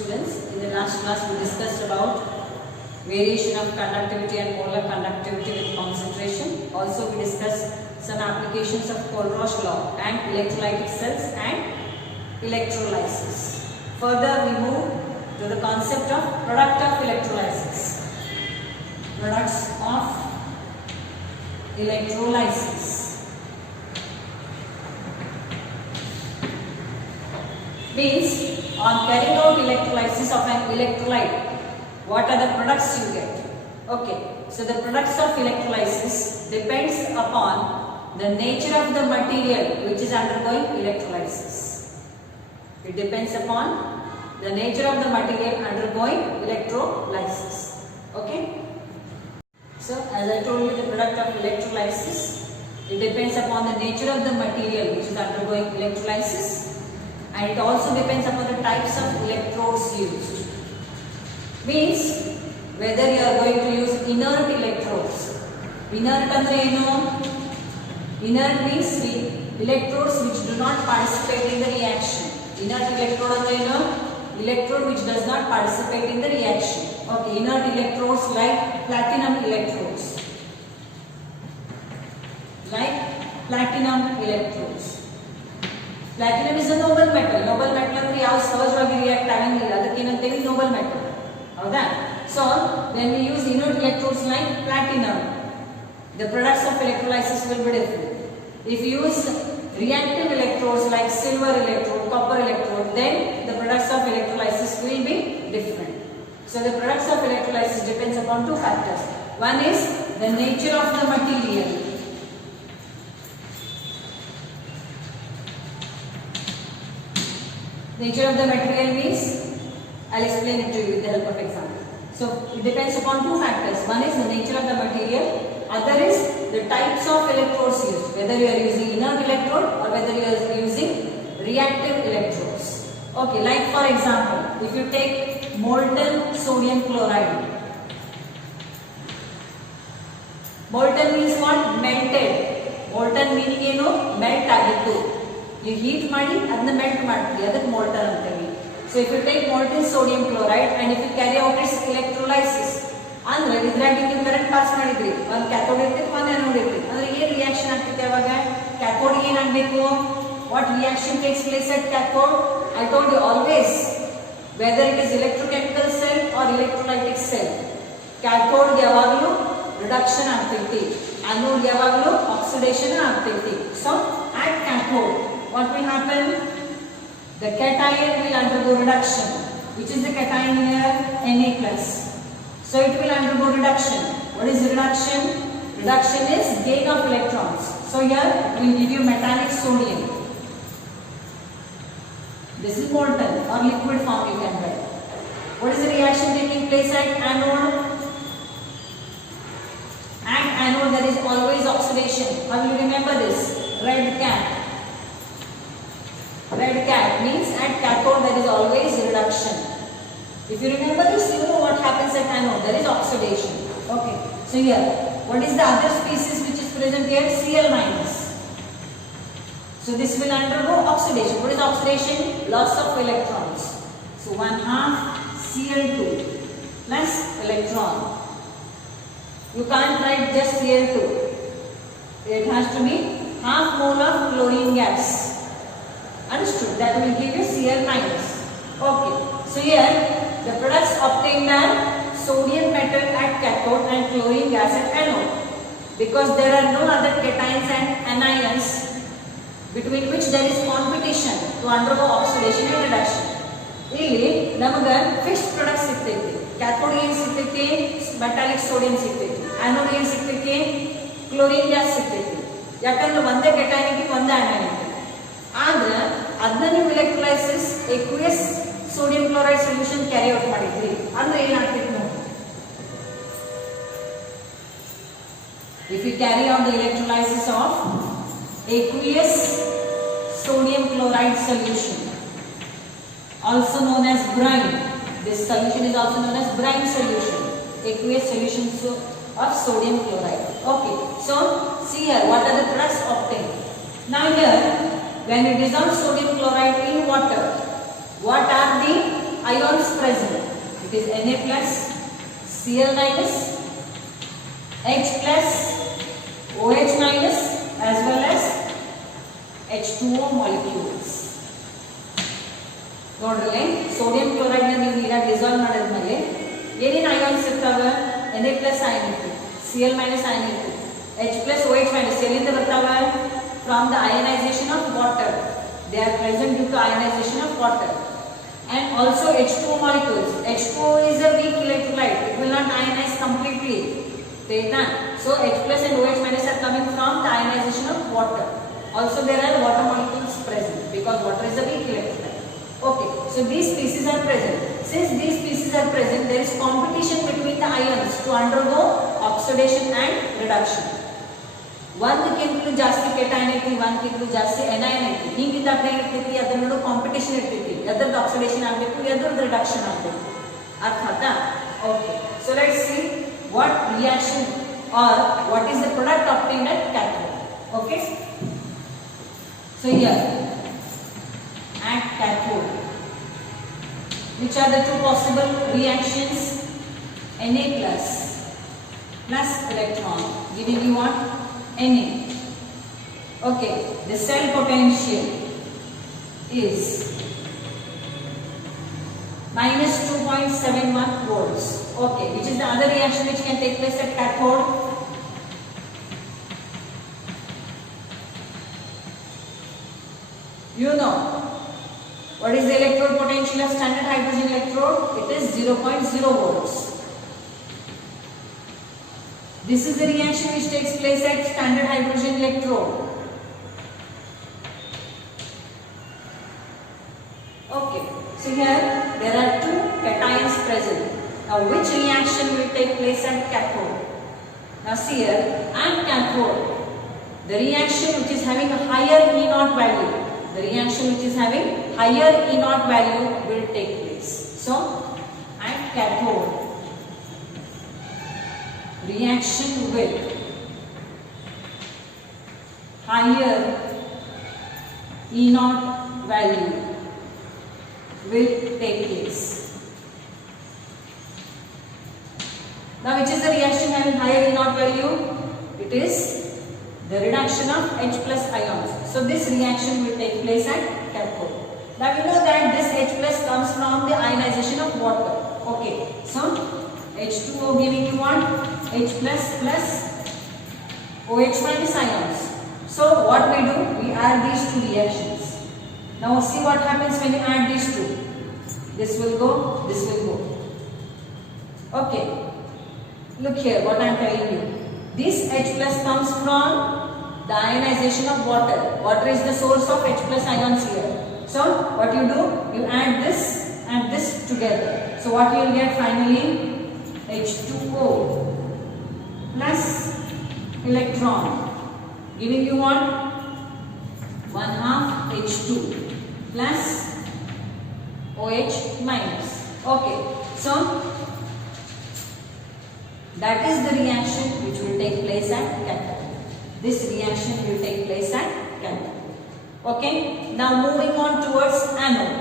Students, in the last class we discussed about variation of conductivity and molar conductivity with concentration. Also we discussed some applications of Kohlrausch law and electrolytic cells and electrolysis. Further we move to the concept of product of electrolysis. Products of electrolysis means on carrying out electrolysis of an electrolyte, what are the products you get? Okay, so the products of electrolysis depends upon the nature of the material which is undergoing electrolysis. It depends upon the nature of the material undergoing electrolysis. Okay. So as I told you, the product of electrolysis, it depends upon the nature of the material which is undergoing electrolysis. And it also depends upon the types of electrodes used. Means whether you are going to use inert electrodes. Inert andre eno? Inert means electrodes which do not participate in the reaction. Inert electrode andre eno? Electrode which does not participate in the reaction. Okay, inert electrodes like platinum electrodes. Like platinum electrodes. Platinum is a noble metal. Noble metal ಅಂದ್ರೆ ಯಾವ ಸಹಜವಾಗಿ react ಆಗಂಗಿಲ್ಲ, ಅದಕ್ಕೆ ಏನಂತೇವೆ noble metal. ಹೌದಾ? So when we use inert electrodes like platinum, the products of electrolysis will be different. If you use reactive electrodes like silver electrode, copper electrode, then the products of electrolysis will be different. So the products of electrolysis depends upon two factors. One is the nature of the material. Nature of the material means, I'll explain it to you with the help of example. So it depends upon two factors. One is the nature of the material, other is the types of electrodes used, whether you are using inert electrode or whether you are using reactive electrodes. Okay, like for example, if you take molten sodium chloride. Molten means what? Melted. Molten meaning ಏನು? Melt ಆಗಿತ್ತು. You heat ಮಾಡಿ ಅದನ್ನ melt ಮಾಡ್ತೀವಿ, ಅದಕ್ಕೆ molten ಅಂತೀವಿ. So if you take molten sodium chloride and if you carry out its electrolysis, ಅಂದ್ರೆ ಇದ್ರಾಗ ನೀವು ಕರೆಂಟ್ ಪಾಸ್ ಮಾಡಿದ್ರಿ, ಒಂದು ಕ್ಯಾಥೋಡ್ ಇರ್ತೈತಿ, ಒಂದು ಆನೋಡ್ ಇರ್ತೈತಿ, ಅಂದ್ರೆ ಏನು ರಿಯಾಕ್ಷನ್ ಆಗ್ತೈತಿ ಅವಾಗ? ಕ್ಯಾಥೋಡ್ ಏನಾಗಬೇಕು? What reaction takes place at cathode? I told you always, whether it is electrochemical cell or electrolytic cell, cathode ಯಾವಾಗಲೂ reduction ಆಗ್ತೈತಿ, anode ಯಾವಾಗಲೂ oxidation ಆಗ್ತೈತಿ. So at cathode, what will happen? The cation will undergo reduction. Which is the cation here? Na+. So it will undergo reduction. What is reduction? Reduction is gain of electrons. So here it will give you metallic sodium. This is molten or liquid form you can write. What is the reaction taking place at anode? At anode there is always oxidation. How will you remember this? Red cat. Red cat means at cathode there is always reduction. If you remember this, you know what happens at anode. There is oxidation. Okay. So here, what is the other species which is present here? Cl-. So this will undergo oxidation. What is oxidation? Loss of electrons. So 1/2 Cl2 plus electron. You can't write just Cl2. It has to be half mole of chlorine gas. Understood? That will give you Cl-. Okay. So here the products obtained are sodium metal at cathode and chlorine gas at anode. Because there are no other cations and anions between which there is competition to undergo oxidation and reduction. ಇಲ್ಲಿ ನಮಗೆ fixed product ಸಿಗ್ತೈತಿ. Cathode ಏನು ಸಿಗ್ತೈತಿ? Metallic sodium ಸಿಗ್ತೈತಿ. Anode ಏನು ಸಿಗ್ತೈತಿ? Chlorine gas ಸಿಗ್ತೈತಿ. ಯಾಕಂದ್ರೆ ಒಂದೇ ಕೆಟಾಯನಿಗೆ ಒಂದೇ ಆನಯನ್ ಐತಿ. ಆದ್ರೆ ಅದನ್ನ ನೀವು electrolysis aqueous sodium chloride solution carry out ಮಾಡಿದ್ರಿ ಅಂದ್ರೆ ಏನಾಗ್ತೈತಿ ನೋಡಿ. If you carry out the electrolysis of aqueous sodium chloride solution, also known as brine, this solution is also known as brine solution, aqueous solution of sodium chloride. Okay, so see here what are the products obtained. Now here when we dissolve sodium chloride in water, what are the ions present. It is Na plus, Cl minus, H plus, OH minus as well as H2O molecules. ನೋಡ್ರಲ್ಲ sodium chloride ನ ನೀವು ನೀರಾಗಿ dissolve ಮಾಡಿದ್ಮೇಲೆ ಏನೇನು ions ಇರ್ತಾವೆ Na plus ion ಇರ್ತದೆ, Cl minus ion ಇರ್ತದೆ, H plus OH minus ಎಲ್ಲಿಂದ ಬರ್ತಾವೆ from the ionisation of water. They are present due to ionisation of water. And also H2O molecules. H2O is a weak electrolyte. It will not ionize completely. So H plus and OH minus are coming from the ionization of water. Also there are water molecules present because water is a weak electrolyte. Okay, so these species are present. Since these species are present, there is competition between the ions to undergo oxidation and reduction. ಒಂದಕ್ಕಿಂತಲೂ ಜಾಸ್ತಿ ಕೆಟೈನ್ ಐತಿ, ಒಂದಕ್ಕಿಂತಲೂ ಜಾಸ್ತಿ ಎನೈನ್ ಐತಿ. ಹಿಂಗಿದ್ದಾಗ ಏನಿರ್ತೈತಿ, ಅದ್ರ ನಡು competition ಇರ್ತೈತಿ. ಎದ್ರದ್ದು oxidation ಆಗಬೇಕು, ಎದ್ರದ್ದು reduction ಆಗಬೇಕು. ಅರ್ಥ ಆಯ್ತಾ? Okay, so let's see what reaction or what is the product obtained at cathode. Okay, so here at cathode, which are the two possible reactions? Na plus electron giving you what? Na. Okay, the cell potential is minus 2.71 volts. Okay, which is the other reaction which can take place at cathode? You know what is the electrode potential of standard hydrogen electrode? It is 0.0 volts. This is the reaction which takes place at standard hydrogen electrode. Okay, so here there are two cations present. Now which reaction will take place at cathode? Now see here, at cathode, the reaction which is having a higher E naught value, the reaction which is having higher E naught value will take place. So at cathode, reaction with higher E naught value will take place. Now which is the reaction having higher E naught value? It is the reduction of H plus ions. So this reaction will take place at cathode. Now we know that this H plus comes from the ionization of water. Okay, so H2O giving you what? H plus plus OH minus ions. So what we do? We add these two reactions. Now see what happens when you add these two. This will go, this will go. Okay, look here what I am telling you. This H plus comes from the ionization of water. Water is the source of H plus ions here. So what you do? You add this and this together. So what you will get finally? H2O plus electron giving you what? 1/2 H2 plus OH minus. Okay, so that is the reaction which will take place at cathode. This reaction will take place at cathode. Okay, now moving on towards anode.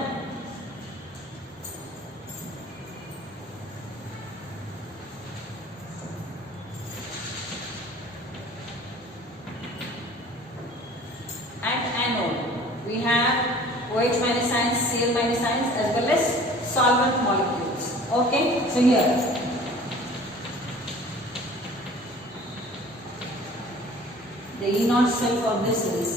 At anode, we have OH minus ions, Cl minus ions as well as solvent molecules. Okay, so here the E naught cell for this is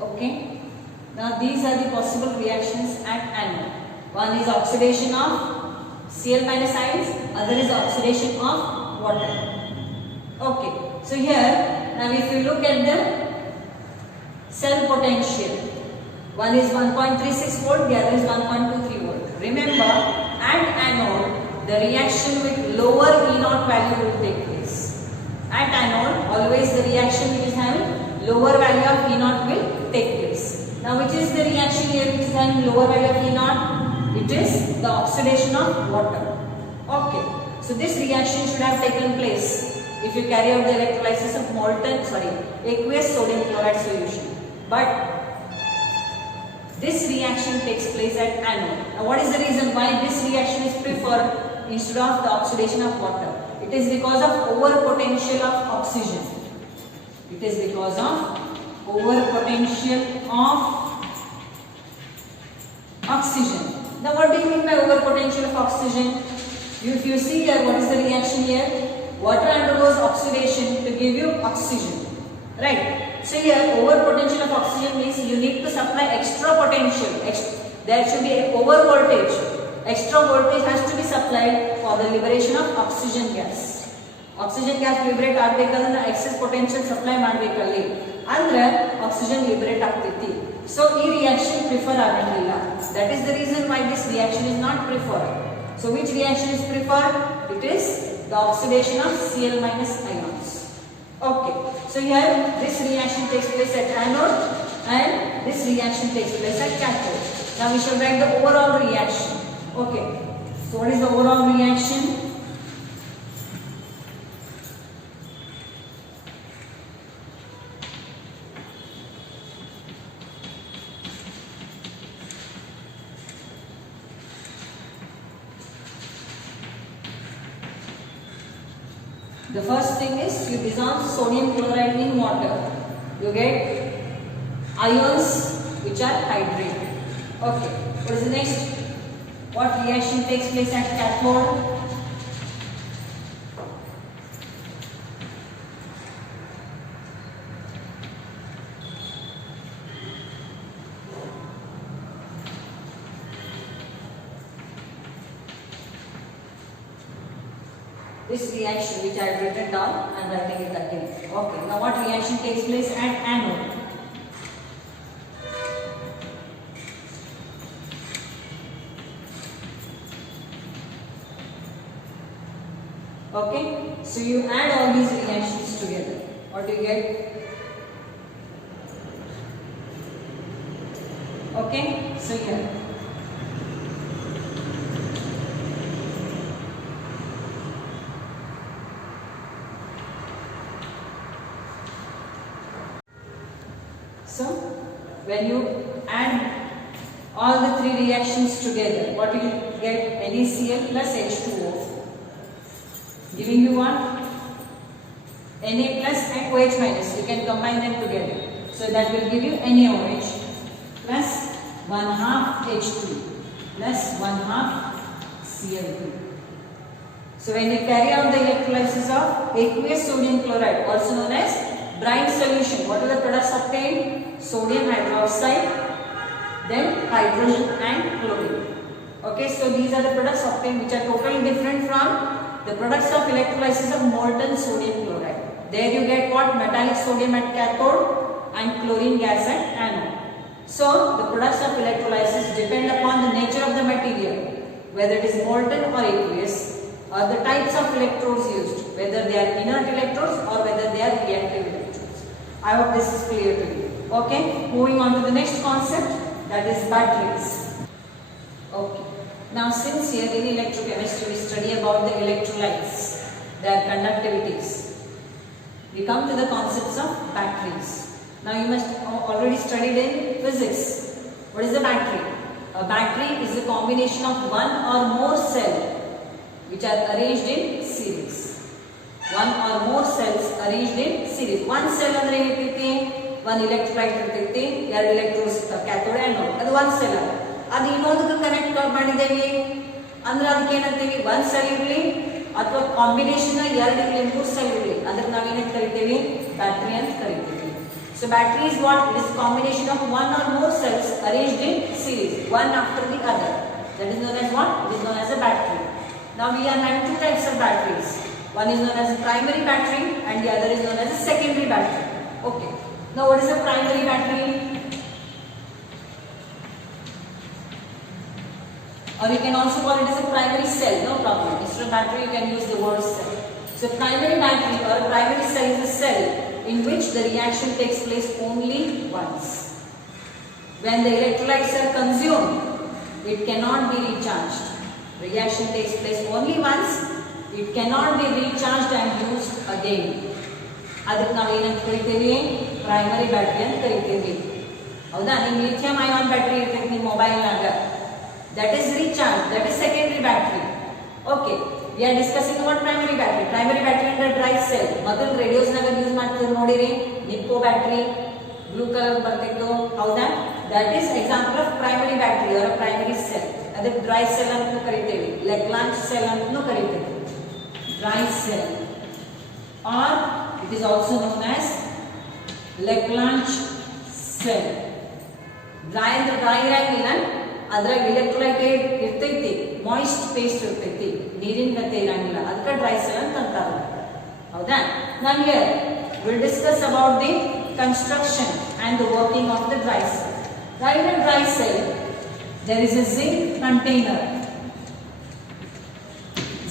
okay. Now these are the possible reactions at anode. One is oxidation of Cl minus ions, other is oxidation of water. Okay, so here now if you look at the cell potential, one is 1.36 volt, the other is 1.23 volt. Remember, at anode the reaction with lower E naught value will take place. having lower value of E naught? It is the oxidation of water. Okay. So this reaction should have taken place if you carry out the electrolysis of aqueous sodium chloride solution. But this reaction takes place at anode. Now what is the reason why this reaction is preferred instead of the oxidation of water? It is because of overpotential of oxygen. It is because of overpotential of oxygen. Now what do you mean by overpotential of oxygen? If you see here, what is the reaction here? Water undergoes oxidation to give you oxygen. Right? So here overpotential of oxygen means you need to supply extra potential. There should be a over voltage. Extra voltage has to be supplied for the liberation of oxygen gas. Oxygen gas liberate ಆಗಬೇಕಂದ್ರೆ excess potential supply ಮಾಡಬೇಕಲ್ಲಿ ಅಂದ್ರೆ oxygen liberate ಆಗ್ತೈತಿ. So ಈ reaction prefer ಆಗಂಗಿಲ್ಲ. That is the reason why this reaction is not preferred. So which reaction is preferred? It is the oxidation of Cl minus ions. Okay. So here this reaction takes place at anode and this reaction takes place at cathode. Now we shall write the overall reaction. Okay. So what is the overall reaction? The first thing is you dissolve sodium chloride in water. You get ions which are hydrated. Okay. What is the next? What reaction takes place at cathode? This reaction which I have written down, I am writing it again. Okay. Now what reaction takes place at anode? Okay. So you add all these reactions together. What do you get? Okay. So here. So, when you add all the three reactions together, what you get? NaCl plus H2O, giving you what? Na plus and OH minus. You can combine them together. So that will give you NaOH plus 1/2 H2 plus 1/2 Cl2. So when you carry out the electrolysis of aqueous sodium chloride, also known as brine solution, what are the products obtained? Sodium hydroxide, then hydrogen and chlorine. Okay, so these are the products obtained which are totally different from the products of electrolysis of molten sodium chloride. There you get what? Metallic sodium at cathode and chlorine gas at anode. So the products of electrolysis depend upon the nature of the material, whether it is molten or aqueous, or the types of electrodes used, whether they are inert electrodes or whether they are reactive electrodes. I hope this is clear to you. Okay, moving on to the next concept, that is batteries. Okay, now since here in electrochemistry we study about the electrolytes, their conductivities, we come to the concepts of batteries. Now you must already studied in physics. What is a battery? A battery is a combination of one or more cells which are arranged in series. One or more cells arranged in series. One cell andre ಏನೈತಿ? One electrolyte ಇರ್ತೈತಿ, ಎರಡು electrodes cathode anode. ಅದು one cell. ಅದು ಇನ್ನೊಂದಕ್ಕೆ connect ಮಾಡಿದ್ದೇವೆ ಅಂದ್ರೆ ಅದಕ್ಕೆ ಏನಂತೀವಿ? one cell ಇರಲಿ ಅಥವಾ ಕಾಂಬಿನೇಷನ್ ಎರಡು ಇರಲಿ ಮೂರು ಸೆಲ್ ಇರಲಿ, ಅದಕ್ಕೆ ನಾವು ಏನಂತ ಕರಿತೀವಿ? ಬ್ಯಾಟರಿ ಅಂತ ಕರಿತೀವಿ. So battery is what? It is combination of one or more cells arranged in series, one after the other. That is known as what? It is known as a battery. Now we are having two types of batteries. One is known as a primary battery and the other is known as a secondary battery. Okay. Now what is a primary battery? Or you can also call it as a primary cell, no problem. Instead of battery you can use the word cell. So primary battery or a primary cell is a cell in which the reaction takes place only once. when the electrolytes are consumed, it cannot be recharged. Reaction takes place only once. It cannot be recharged and used again. ಅದಕ್ಕೆ ನಾವು ಏನಂತ ಕರಿತೀವಿ? Primary battery ಅಂತ ಕರಿತೀವಿ. ಹೌದಾ? ನಿಮ್ಮ lithium ion battery ಇರ್ತೈತೆ ನಿಮ್ಮ ಮೊಬೈಲ್ನಾಗ, that is recharge, that is secondary battery. Okay, we are discussing about primary battery. Primary battery under dry cell. ಮೊದಲು ರೇಡಿಯೋಸ್ ನಾಗ ಯೂಸ್ ಮಾಡ್ತಿದ್ರು ನೋಡಿರಿ, ನಿಪ್ಪೋ ಬ್ಯಾಟರಿ ಬ್ಲೂ ಕಲರ್ ಬರ್ತಿತ್ತು, ಹೌದಾ? that is example of primary battery or a primary cell. ಅದಕ್ಕೆ dry cell ಅಂತ ಕರಿತೀವಿ, ಲೆಗ್ರಾಂಜ್ cell ಅಂತ ಕರಿತೀವಿ. Dry cell or it is also known as Lagrange cell. Dry ಅಂದ್ರೆ ಡ್ರೈ ಇರಂಗಿಲ್ಲ, ಅದ್ರಾಗ ಇಲೆಕ್ಟ್ರೋಲೈಟ್ ಇರ್ತೈತಿ, ಮಾಯಿಸ್ಟ್ ಪೇಸ್ಟ್ ಇರ್ತೈತಿ, ನೀರಿನ ಗತೆ ಇರಂಗಿಲ್ಲ, ಅದಕ್ಕೆ ಡ್ರೈ ಸೆಲ್ ಅಂತ ಅಂತಾರೆ. ಹೌದಾ? now here we'll discuss about the construction and the working of the dry cell. In a dry cell there is a zinc container.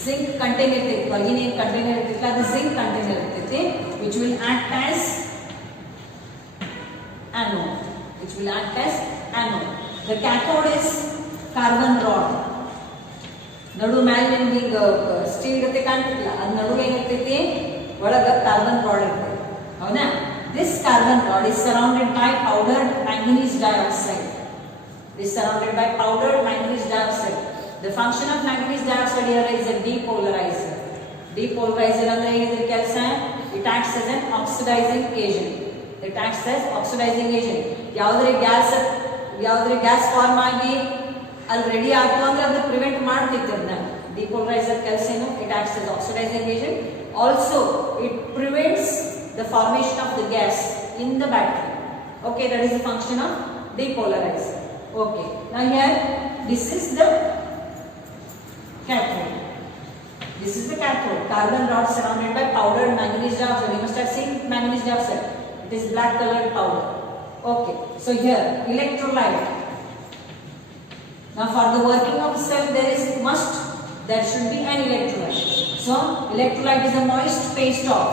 Zinc container ಇರ್ತೈತಿ, ಹೊರಗಿನ ಏನು ಕಂಟೈನರ್ ಇರ್ತೈತಿ ಅದು zinc container ಇರ್ತೈತಿ, which will act as anode. Which will act as anode. The cathode is carbon rod. ನಡು ಮ್ಯಾಲೆ ನಿಮ್ಗೆ ಈಗ ಸ್ಟೀಲ್ ಗತೆ ಕಾಣ್ತಿಲ್ಲ, ಅದು ನಡು ಏನಿರ್ತೈತಿ, ಒಳಗ ಕಾರ್ಬನ್ ರಾಡ್ ಇರ್ತೈತಿ. ಹೌದಾ? This carbon rod is surrounded by powdered manganese dioxide. Is surrounded by powdered manganese dioxide. The function of manganese dioxide here is a depolarizer. Depolarizer ಅಂದ್ರೆ ಇದರ ಕೆಲಸ, it acts as an oxidizing agent. It acts as oxidizing agent. ಯಾವುದೇ gas form ಆಗಿ ಅಲ್ಲಿ ready ಆಗ್ತು ಅಂದ್ರೆ ಅದನ್ನ prevent ಮಾಡ್ತಿತ್ತು. ಅದನ್ನ ಡಿಪೋಲರೈಸರ್ ಕೆಲಸ ಏನು? it acts as oxidizing agent. Also it prevents the formation of the gas in the battery. Okay, that is the function of depolarizer. Okay, now here this is the cathode. This is the cathode. Carbon rod surrounded by powdered manganese dioxide. You must have seen manganese dioxide. It is black colored powder. Okay, so here electrolyte. Now for the working of the cell there should be an electrolyte. So electrolyte is a moist paste of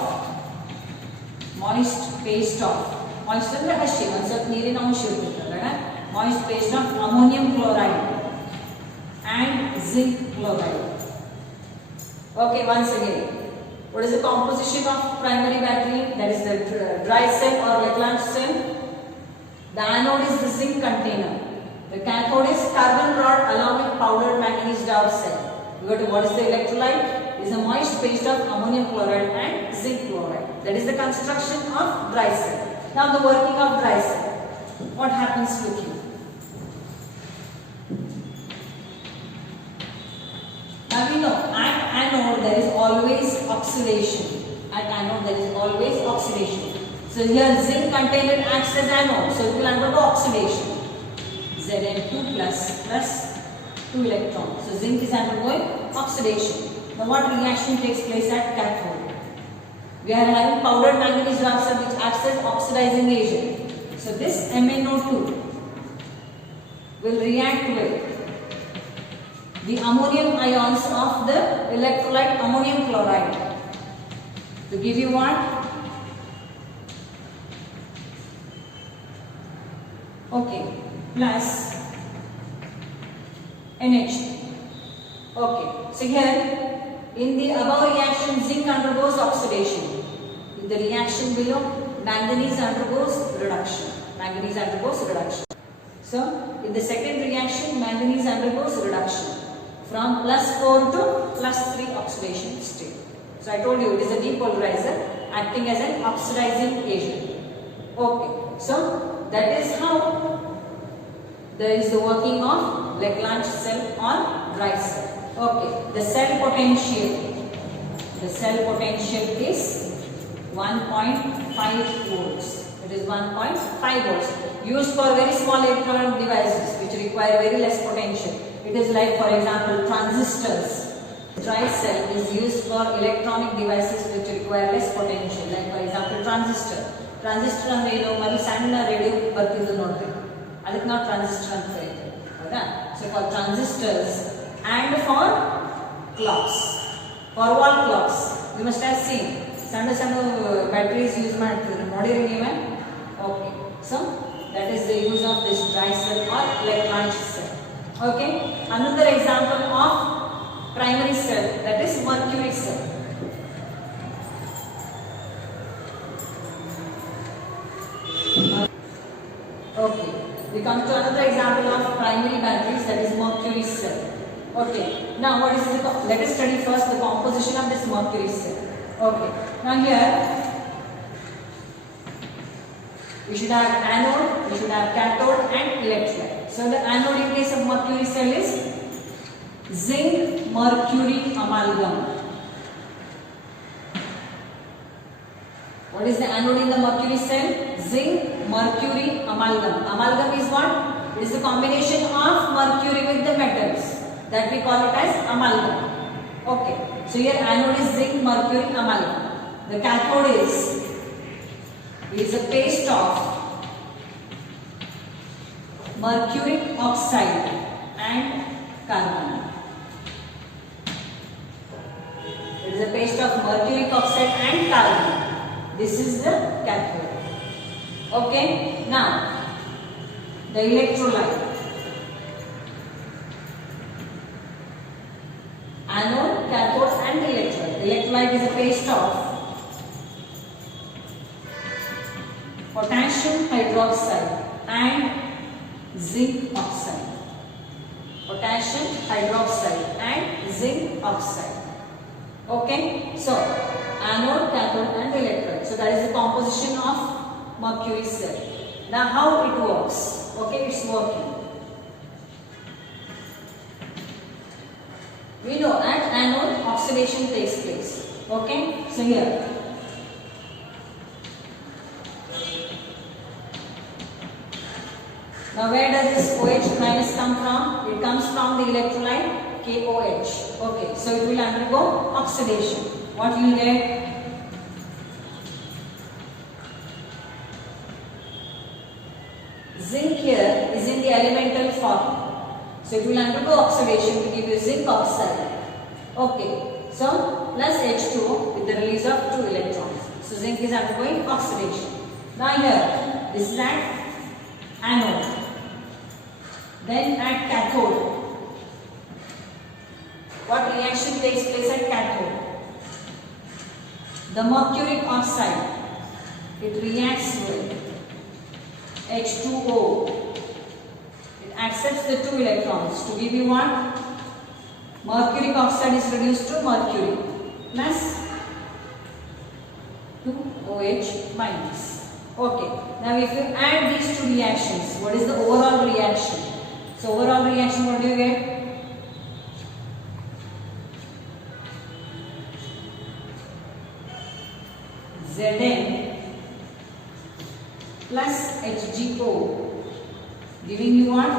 moist ಅಂದ್ರೆ ಹಸಿ, ಒಂದು ಸ್ವಲ್ಪ ನೀರಿನ ಅಂಶ ಇರ್ತದೆ. moist paste of ammonium chloride and zinc chloride. Okay, once again, what is the composition of primary battery? That is the dry cell or Lagrange cell. The anode is the zinc container. The cathode is carbon rod along with powdered manganese dioxide. You got to what is the electrolyte? It is a moist paste of ammonium chloride and zinc chloride. That is the construction of dry cell. Now the working of dry cell. What happens with you? Now we know at anode there is always oxidation. At anode there is always oxidation. So here zinc container acts as anode, so it will undergo oxidation. Zn2 plus 2 electrons. So zinc is undergoing oxidation. Now what reaction takes place at cathode? We are having powdered manganese dioxide which acts as oxidizing agent. So this MnO2 will react with the ammonium ions of the electrolyte ammonium chloride to give you what? Okay, plus NH. Okay, so here in the above reaction zinc undergoes oxidation. In the reaction below manganese undergoes reduction. So in the second reaction manganese undergoes reduction from +4 to +3 oxidation state. So I told you it is a depolarizer acting as an oxidizing agent. Okay, so that is how there is the working of Lagrange cell or dry cell. Okay, the cell potential is 1.5 volts. It is 1.5 volts used for very small electronic devices which require very less potential. It is like, for example, transistors. Dry cell is used for electronic devices which require less potential, like for example transistor. Transistor ಅಂದ್ರೆ ಏನು? ಮರಿ ಸಣ್ಣ radio ಬರ್ತಿದ್ದು ನೋಡ್ರಿ, ಅದಕ್ಕೆ ನಾವು transistor ಅಂತ ಕರೀತೀವಿ. ಹೌದಾ? So for transistors and for clocks, for wall clocks, you must have seen ಸಣ್ಣ ಬ್ಯಾಟರೀಸ್ ಯೂಸ್ ಮಾಡ್ತಿದ್ರು, ನೋಡಿರಿ ನೀವೇ? Okay, so that is the use of this dry cell or electrolyte cell. Okay, another example of primary cell, that is mercury cell. Okay, we come to another example of primary batteries, that is mercury cell. Okay, now what is the, let us study first the composition of this mercury cell. Okay, now here we should have anode, we should have cathode and electrolyte. So the anode in case of mercury cell is zinc mercury amalgam. What is the anode in the mercury cell? Zinc mercury amalgam. Amalgam is what? It is a combination of mercury with the metals, that we call it as amalgam. Okay, so here anode is zinc mercury amalgam. The cathode is a paste of mercuric oxide and carbon. It is a paste of mercuric oxide and carbon. This is the cathode. Okay, now the electrolyte. Anode, cathode and electrolyte. Electrolyte is a paste of potassium hydroxide and zinc oxide. Potassium hydroxide and zinc oxide. Okay, so anode, cathode and electrolyte. So that is the composition of mercury cell. Now how it works? Okay, it's working. We know at anode oxidation takes place. Okay, so here now where does this OH minus come from? It comes from the electrolyte KOH. Okay, so it will undergo oxidation. What you will get? Zinc here is in the elemental form. So it will undergo oxidation to give you zinc oxide. Okay, so plus H2O with the release of 2 electrons. So zinc is undergoing oxidation. Now here, this is at anode. Then at cathode. What reaction takes place at cathode? The mercuric oxide, it reacts with H2O. It accepts the 2 electrons to give you what? Mercuric oxide is reduced to mercury plus 2OH minus. Okay, now if you add these 2 reactions, what is the overall reaction? So overall reaction, what do you get? Zn plus HgO giving you what?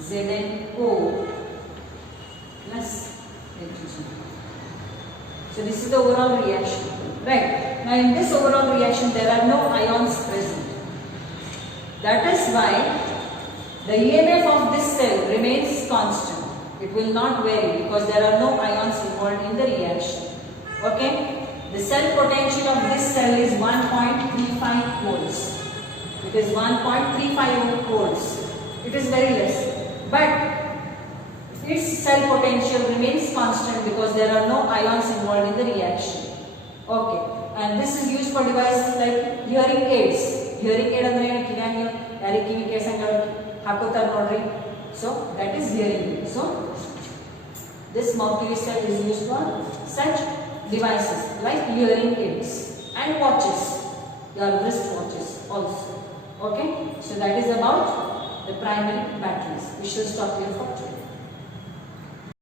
ZnO plus Hg. So this is the overall reaction, right? Now in this overall reaction there are no ions present. That is why the EMF of this cell remains constant. It will not vary because there are no ions involved in the reaction. Okay? The cell potential of this cell is 1.35 volts. It is 1.35 volts. It is very less. But its cell potential remains constant because there are no ions involved in the reaction. Okay. And this is used for devices like hearing aids. Hearing aid andre kinani yari kivi kesanga hakotar nodri. So that is hearing aid. So this mercury cell is used for such devices like hearing aids and watches, your wrist watches also. Okay, so that is about the primary batteries. We shall stop here for today.